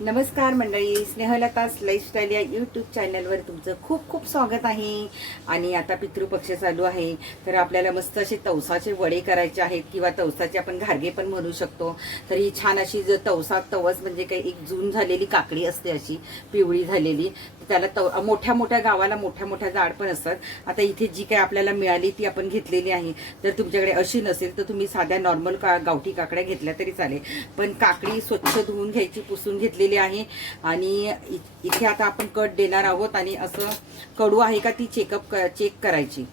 नमस्कार मंडळी स्नेहलता लाईफस्टाईल या यूट्यूब चॅनलवर तुमचं खूप खूप स्वागत आहे. आणि आता पितृपक्ष चालू आहे. तर आपल्याला मस्त असे तवसाचे वडे करायचे आहेत किंवा तवसाचे आपण घारगे पण म्हणू शकतो. तर ही छान अशी जर तवसा तवस म्हणजे काही एक जून झालेली काकडी असते अशी पिवळी झालेली. त्याला तव मोठ्या मोठ्या गावाला मोठ्या मोठ्या झाड पण असतात. आता इथे जी काही आपल्याला मिळाली ती आपण घेतलेली आहे. जर तुमच्याकडे अशी नसेल तर तुम्ही साध्या नॉर्मल का गावठी काकड्या घेतल्या तरी चालेल. पण काकडी स्वच्छ धुवून घ्यायची पुसून घेतलेली आहे. आणि इ- इथे आता आपण कट देणार आहोत आणि असं कडू आहे का ती चेकअप चेक करायची.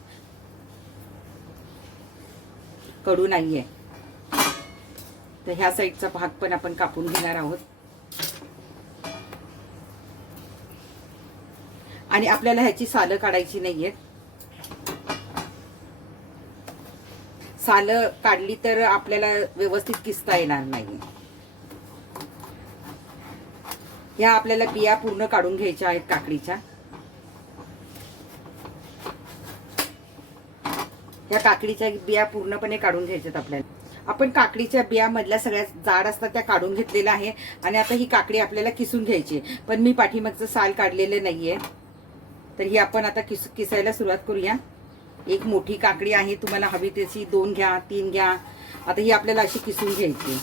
कडू नाहीये. तर ह्या साईडचा भाग पण आपण कापून घेणार आहोत. आणि आपल्याला ह्याची सालं काढायची नाहीयेत सालं काढली तर आपल्याला व्यवस्थित किसता येणार नाही ह्या आपल्याला बिया पूर्ण काढून घ्यायच्या आहेत काकडीच्या. ह्या काकडीच्या बिया पूर्णपणे काढून घ्यायच्यात आपल्याला. आपण काकडीच्या बिया मधल्या सगळ्या जाड असतात त्या काढून घेतलेल्या आहे आणि आता ही काकडी आपल्याला किसून घ्यायची आहे. पण मी पाठीमागचं साल काढलेलं नाहीये. तर ही आपण आता किस किसायला सुरुवात करूया. एक मोठी काकडी आहे तुम्हाला हवी तशी दोन घ्या तीन घ्या. आता ही आपल्याला अशी किसून घ्यायची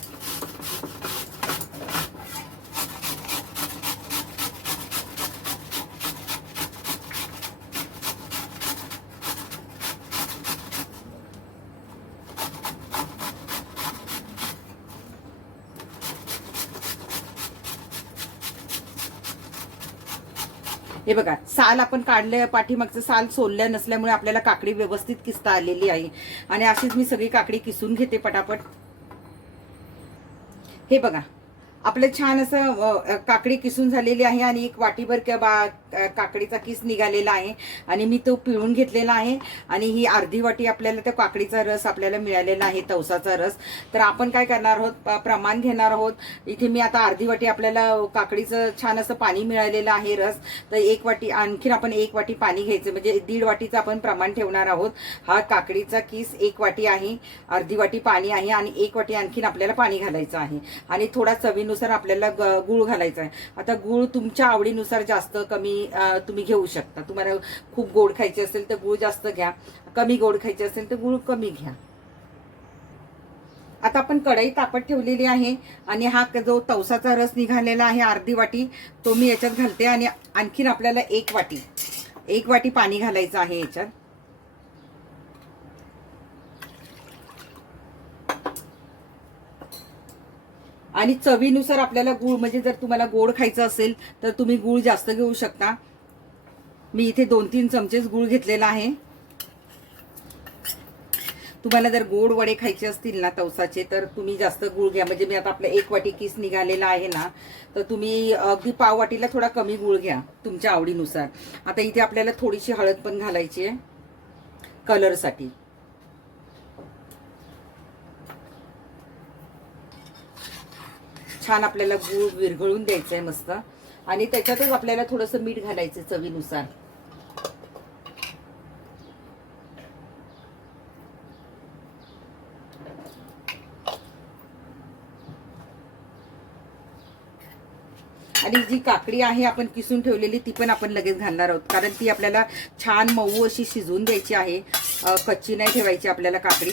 हे बघा साल आपण काढलं पाठीमागचं साल सोलल्या नसल्यामुळे आपल्याला काकडी व्यवस्थित किसता आलेली आहे. आणि अशीच मी सगळी काकडी किसून घेते पटापट. हे बघा आपलं छान असं काकडी किसून झालेली आहे आणि एक वाटीभर किंवा बा काकडीचा किस निघालेला आहे. आणि मी तो पिळून घेतलेला आहे आणि ही अर्धी वाटी आपल्याला त्या काकडीचा रस आपल्याला मिळालेला आहे तवसाचा रस. तर आपण काय करणार आहोत? प्रमाण घेणार आहोत. इथे मी आता अर्धी वाटी आपल्याला काकडीचं छान असं पाणी मिळालेलं आहे रस. तर एक वाटी आणखीन आपण एक वाटी पाणी घ्यायचं. म्हणजे दीड वाटीचं आपण प्रमाण ठेवणार आहोत. हा काकडीचा किस एक वाटी आहे अर्धी वाटी पाणी आहे आणि एक वाटी आणखीन आपल्याला पाणी घालायचं आहे. आणि थोडा चवीनुसार आपल्याला गुळ घालायचा आहे. आता गुळ तुमच्या आवडीनुसार जास्त कमी तुम्ही घेऊ शकता. तुम्हाला खूप गोड खायचे असेल तर गुळ जास्त घ्या. कमी गोड खायचे असेल तर गुळ कमी घ्या. आता आपण कढई तापत ठेवलेली आहे आणि हा जो तवसाचा रस निघालेला आहे अर्धी वाटी तो मी याच्यात घालते आणि आणखीन आपल्याला एक वाटी एक वाटी पाणी घालायचं आहे याच्यात. आणि चवीनुसार आपल्याला गुळ म्हणजे जर तुम्हाला गोड खायचं असेल तर तुम्ही गुळ जास्त घेऊ शकता. मी इथे दोन तीन चमचेच गुळ घेतलेला आहे. तुम्हाला जर गोड वडे खायचे असतील ना तवसाचे तर तुम्ही जास्त गुळ घ्या. म्हणजे मी आता आपलं एक वाटी किस निघालेला आहे ना तर तुम्ही अगदी पाव वाटीला थोडा कमी गुळ घ्या तुमच्या आवडीनुसार. आता इथे आपल्याला थोडीशी हळद पण घालायची आहे कलरसाठी छान आपल्याला गूळ विरघळून द्यायचं आहे मस्त. आणि त्याच्यातच आपल्याला थोडंसं मीठ घालायचं चवीनुसार. आणि जी काकडी आहे आपण किसून ठेवलेली ती पण आपण लगेच घालणार आहोत. कारण ती आपल्याला छान मऊ अशी शिजवून द्यायची आहे. कच्ची नाही ठेवायची आपल्याला काकडी.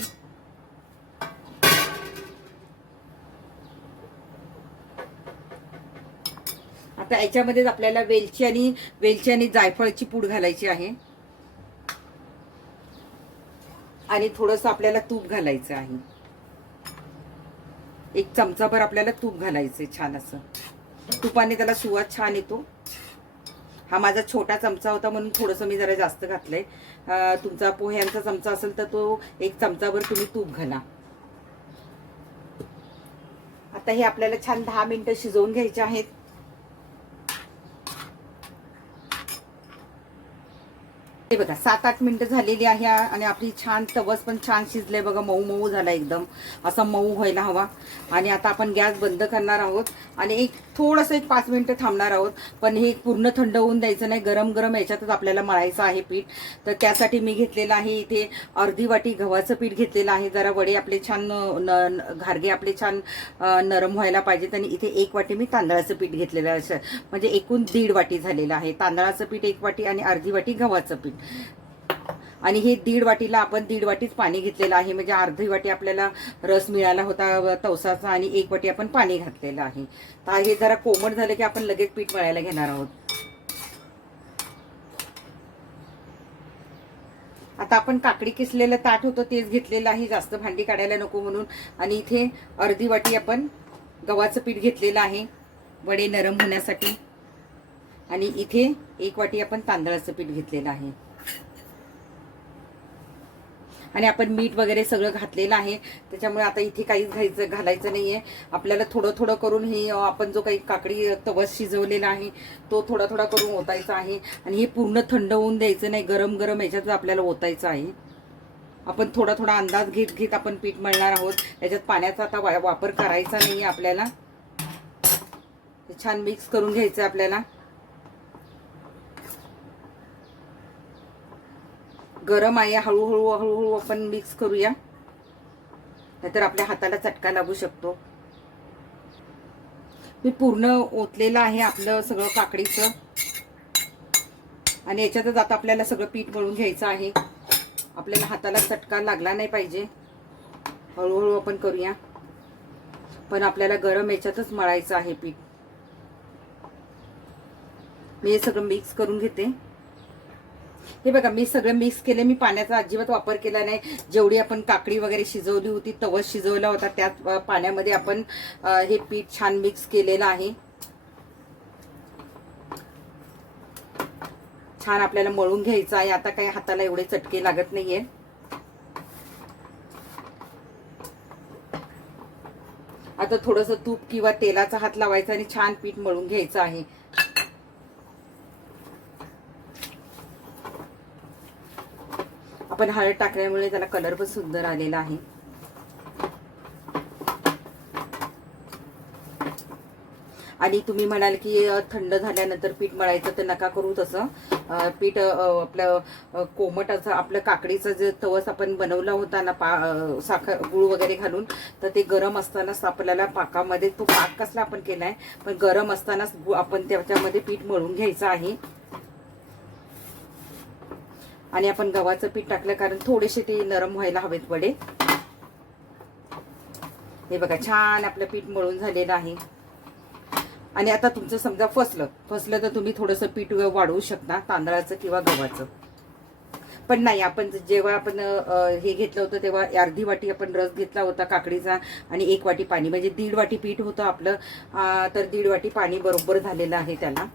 आता याच्यामध्येच आपल्याला वेलची आणि वेलची आणि जायफळची पूड घालायची आहे. आणि थोडस आपल्याला तूप घालायचं आहे. एक चमचाभर आपल्याला तूप घालायचंय छान असं. तुपाने त्याला सुवाद छान येतो. हा माझा छोटा चमचा होता म्हणून थोडंसं मी जरा जास्त घातलंय. तुमचा पोह्यांचा चमचा असेल तर तो एक चमचाभर तुम्ही तूप घाला. आता हे आपल्याला छान दहा मिनिटं शिजवून घ्यायचे आहेत. हे बघा सात आठ मिनिटं झालेली आहे आणि आपली छान तवस पण छान शिजले बघा मऊ मऊ झाला एकदम. असा मऊ व्हायला हवा. आणि आता आपण गॅस बंद करणार आहोत. आणि एक थोडंसं एक पाच मिनिटं थांबणार आहोत पण हे पूर्ण थंड होऊन द्यायचं नाही. गरम गरम याच्यातच आपल्याला मळायचं आहे पीठ. तर त्यासाठी मी घेतलेलं आहे इथे अर्धी वाटी गव्हाचं पीठ घेतलेलं आहे. जरा वडे आपले छान न घारगे आपले छान नरम व्हायला पाहिजेत आणि इथे एक वाटी मी तांदळाचं पीठ घेतलेलं असं. म्हणजे एकूण दीड वाटी झालेलं आहे. तांदळाचं पीठ एक वाटी आणि अर्धी वाटी गव्हाचं पीठ. आणि हे दीड वाटीला आपण दीड वाटीच पाणी घेतलेलं आहे. म्हणजे अर्धी वाटी आपल्याला रस मिळाला होता तवसाचा आणि एक वाटी आपण पाणी घातलेलं आहे. तर हे जरा कोमट झालं की आपण लगेच पीठ मळायला घेणार आहोत. आता आपण काकडी किसलेलं ताट होतं तेच घेतलेलं आहे. जास्त भांडी काढायला नको म्हणून. आणि इथे अर्धी वाटी आपण गव्हाचं पीठ घेतलेलं आहे वडे नरम होण्यासाठी. आणि इथे एक वाटी आपण तांदळाचं पीठ घेतलेलं आहे. आणि आपण मीठ वगैरे सगळं घातलेलं आहे. त्याच्यामुळे आता इथे काहीच घायचं घालायचं नाही आहे आपल्याला थोडं थोडं करून हे आपण जो काही काकडी तवस शिजवलेला आहे तो थोडा थोडा करून ओतायचा आहे. आणि हे पूर्ण थंड होऊन द्यायचं नाही गरम गरम याच्यात आपल्याला ओतायचं आहे. आपण थोडा थोडा अंदाज घेत घेत आपण पीठ मळणार आहोत. याच्यात पाण्याचा आता वा- वापर करायचा नाही आपल्याला. छान मिक्स करून घ्यायचं आपल्याला. गरम आहे हळूहळू हळूहळू आपण मिक्स करूया. नाहीतर आपल्या हाताला चटका लागू शकतो. मी पूर्ण ओतलेलं आहे आपलं सगळं काकडीचं. आणि याच्यातच आता आपल्याला सगळं पीठ मळून घ्यायचं आहे. आपल्याला हाताला चटका लागला नाही पाहिजे. हळूहळू आपण करूया. पण आपल्याला गरम याच्यातच मळायचं आहे पीठ. मी हे सगळं मिक्स करून घेते. हे बघा मी सगळं मिक्स केले मी पाण्याचा अजिबात वापर केला नाही. जेवढी आपण काकडी वगैरे शिजवली होती तवस शिजवला होता त्यात पाण्यामध्ये आपण हे पीठ छान मिक्स केलेलं आहे. छान आपल्याला मळून घ्यायचं आहे. आता काही हाताला एवढे चटके लागत नाहीये. आता थोडस तूप किंवा तेलाचा हात लावायचा आणि छान पीठ मळून घ्यायचं आहे. आपण हळद टाकल्यामुळे त्याला कलर पण सुंदर आलेला आहे. आणि तुम्ही म्हणाल की थंड झाल्यानंतर पीठ मळायचं तर नका करू तसं. पीठ आपलं कोमट असं आपलं काकडीचं जे तवस आपण बनवला होता ना पा साखर गुळ वगैरे घालून तर ते गरम असतानाच आपल्याला पाकामध्ये तो पाक कसला आपण आहे पण गरम असतानाच आपण त्याच्यामध्ये पीठ मळून घ्यायचं आहे. आणि आपण गव्हाचं पीठ टाकलं कारण थोडेसे ते नरम व्हायला हवेत वडे. हे बघा छान आपलं पीठ मळून झालेलं आहे. आणि आता तुमचं समजा फसलं फसलं तर तुम्ही थोडंसं पीठ वाढवू शकता तांदळाचं किंवा गव्हाचं. पण नाही आपण जेव्हा आपण हे घेतलं होतं तेव्हा अर्धी वाटी आपण रस घेतला होता काकडीचा आणि एक वाटी पाणी म्हणजे दीड वाटी पीठ होतं आपलं तर दीड वाटी पाणी बरोबर झालेलं आहे त्याला.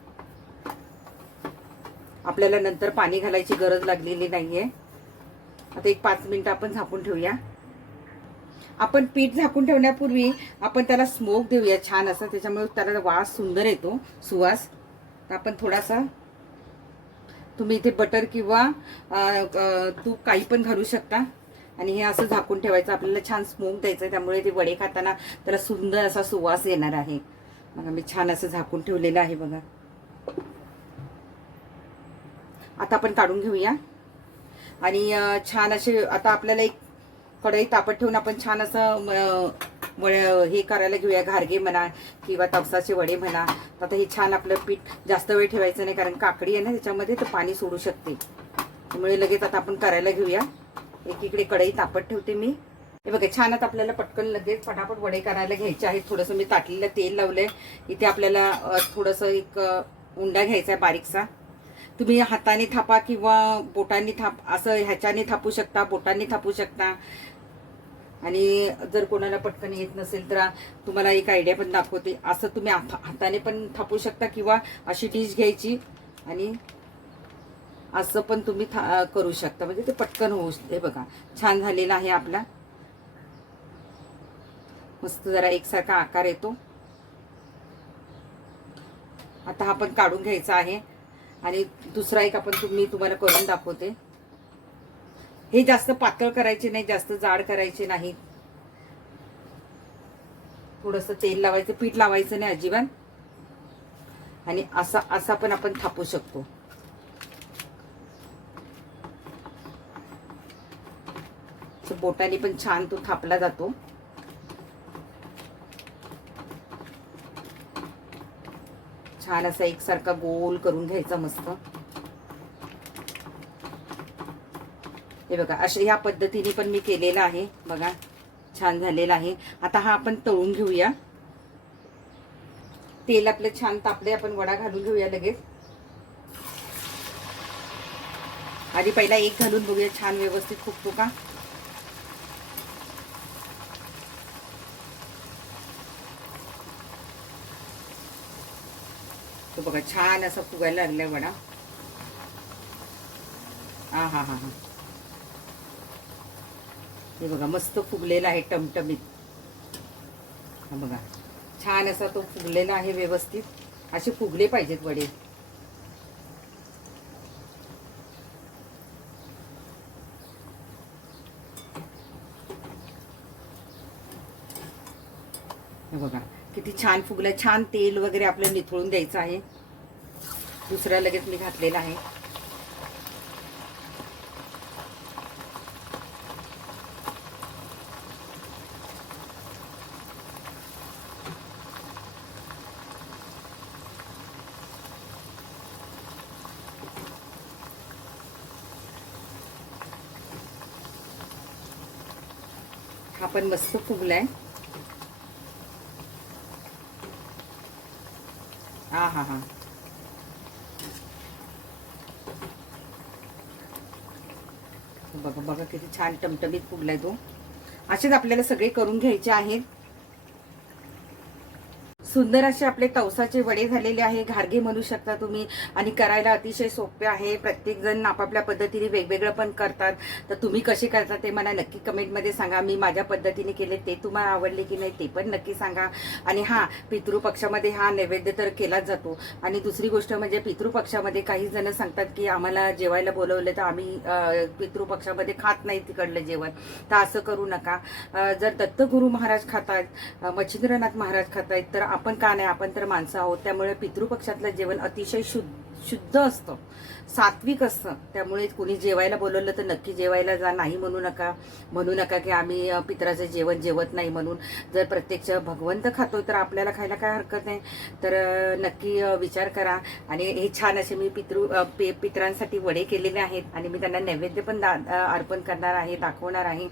आपल्याला नंतर पाणी घालायची गरज लागलेली नाहीये. आता एक पाच मिनटं आपण झाकून ठेवूया. आपण पीठ झाकून ठेवण्यापूर्वी आपण त्याला स्मोक देऊया छान असं. त्याच्यामुळे त्याला वास सुंदर येतो सुवास. आपण थोडासा तुम्ही इथे बटर किंवा तूप काही पण घालू शकता. आणि हे असं झाकून ठेवायचं. आपल्याला छान स्मोक द्यायचं त्यामुळे ते वडे खाताना त्याला सुंदर असा सुवास येणार आहे. बघा मी छान असं झाकून ठेवलेलं आहे बघा. आता आपण काढून घेऊया. आणि छान असे आता आपल्याला एक कढई तापत ठेवून आपण छान असं अ, हे करायला घेऊया. घारगे म्हणा किंवा तवसाचे वडे म्हणा. तर आता हे छान आपलं पीठ जास्त वेळ ठेवायचं नाही कारण काकडी आहे ना त्याच्यामध्ये तर पाणी सोडू शकते. त्यामुळे लगेच आता आपण करायला घेऊया. एकीकडे कढई तापत ठेवते मी. हे बघा छान आता आपल्याला पटकन लगेच फटाफट वडे करायला घ्यायचे आहेत. थोडंसं मी ताटलेलं तेल लावलंय. इथे आपल्याला थोडंसं एक उंडा घ्यायचा आहे बारीकसा. तुम्ही हाताने थापा किंवा बोटांनी थाप असं ह्याच्याने थापू शकता बोटांनी थापू शकता. आणि जर कोणाला पटकन येत नसेल तर तुम्हाला एक आयडिया पण दाखवते. असं तुम्ही हाताने पण थापू शकता किंवा अशी डिश घ्यायची आणि असं पण तुम्ही था करू शकता. म्हणजे ते पटकन होऊ हे बघा छान झालेला आहे आपला. मस्त जरा एकसारखा आकार येतो. आता हा पण काढून घ्यायचा आहे. आणि दुसरा एक आपण मी तुम्हाला करून दाखवते. हे जास्त पातळ करायचे नाही जास्त जाड करायचे नाही. थोडस तेल लावायचं पीठ लावायचं नाही अजिबात. आणि असा असा पण आपण थापू शकतो. बोटाने पण छान तो थापला जातो. छान असा एकसारखा गोल करून घ्यायचा मस्त. हे बघा अशा ह्या पद्धतीने पण मी केलेलं आहे. बघा छान झालेला आहे. आता हा आपण तळून घेऊया. तेल आपलं छान तापले आपण वडा घालून घेऊया लगेच. आधी पहिला एक घालून बघूया छान व्यवस्थित फुगतो का? तो बघा छान असा फुगायला लागलाय वडा हा हा हा हा. हे बघा मस्त फुगलेला आहे टमटमीत. हा बघा छान असा तो फुगलेला आहे व्यवस्थित. असे फुगले पाहिजेत वडे. हे बघा किती छान फुगलं छान तेल वगैरे आपलं निथळून द्यायचं आहे. दुसरा लगेच मी घातलेला आहे. हा पण मस्त फुगलाय हा हा हा बघा बघा किती छान टमटमीत फुगलाय तो. असेच आपल्याला सगळे करून घ्यायचे आहेत. सुंदर असे आपले तवसाचे वडे झालेले आहे. घारगे म्हणू शकता तुम्ही. आणि करायला अतिशय सोपे आहे. प्रत्येक जण आपापल्या पद्धतीने वेगवेगळं पण करतात. तर तुम्ही कसे करता ते मला नक्की कमेंटमध्ये सांगा. मी माझ्या पद्धतीने केले ते तुम्हाला आवडले की नाही ते पण नक्की सांगा. आणि हा पितृपक्षामध्ये हा नैवेद्य तर केलाच जातो. आणि दुसरी गोष्ट म्हणजे पितृपक्षामध्ये काही जण सांगतात की आम्हाला जेवायला बोलवलं तर आम्ही पितृपक्षामध्ये खात नाही तिकडलं जेवण. तर असं करू नका. जर दत्तगुरु महाराज खातात मच्छिंद्रनाथ महाराज खात आहेत तर आपण का नाही आपण तर माणसं आहोत. त्यामुळे पितृपक्षातलं जेवण अतिशय शुद्ध शुद्ध असतं. सात्विक असतं. त्यामुळे कोणी जेवायला बोलवलं तर नक्की जेवायला जा नाही म्हणू नका. म्हणू नका की आम्ही पित्राचं पितराचं जेवण जेवत नाही म्हणून. जर प्रत्यक्ष भगवंत खातोय तर आपल्याला खायला काय हरकत नाही. तर नक्की विचार करा. आणि हे छान असे मी पितृ पे- पितरांसाठी वडे केलेले आहेत. आणि मी त्यांना नैवेद्य पण दा अर्पण करणार आहे दाखवणार आहे.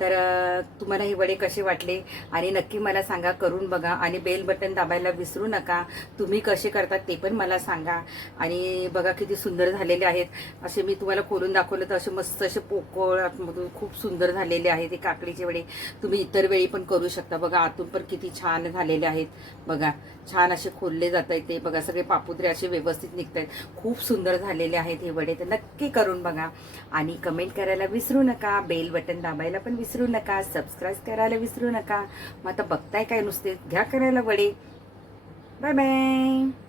तर तुम्हाला हे वडे कसे वाटले? आणि नक्की मला सांगा करून बघा. आणि बेल बटन दाबायला विसरू नका. तुम्ही कसे करतात ते पण मला सांगा. आणि बघा किती सुंदर झालेले आहेत. असे मी तुम्हाला खोलून दाखवलं तर असे मस्त असे पोकळ आतमधून खूप सुंदर झालेले आहेत हे काकडीचे वडे. तुम्ही इतर वेळी पण करू शकता. बघा आतून पण किती छान झालेले आहेत. बघा छान असे खोलले जात आहेत ते. बघा सगळे पापुत्रे असे व्यवस्थित निघत आहेत खूप सुंदर झालेले आहेत हे वडे. तर नक्की करून बघा. आणि कमेंट करायला विसरू नका. बेल बटन दाबायला पण विसरू नका. सबस्क्राईब करायला विसरू नका. मग आता बघताय काय नुसते? घ्या करायला वडे. Bye bye.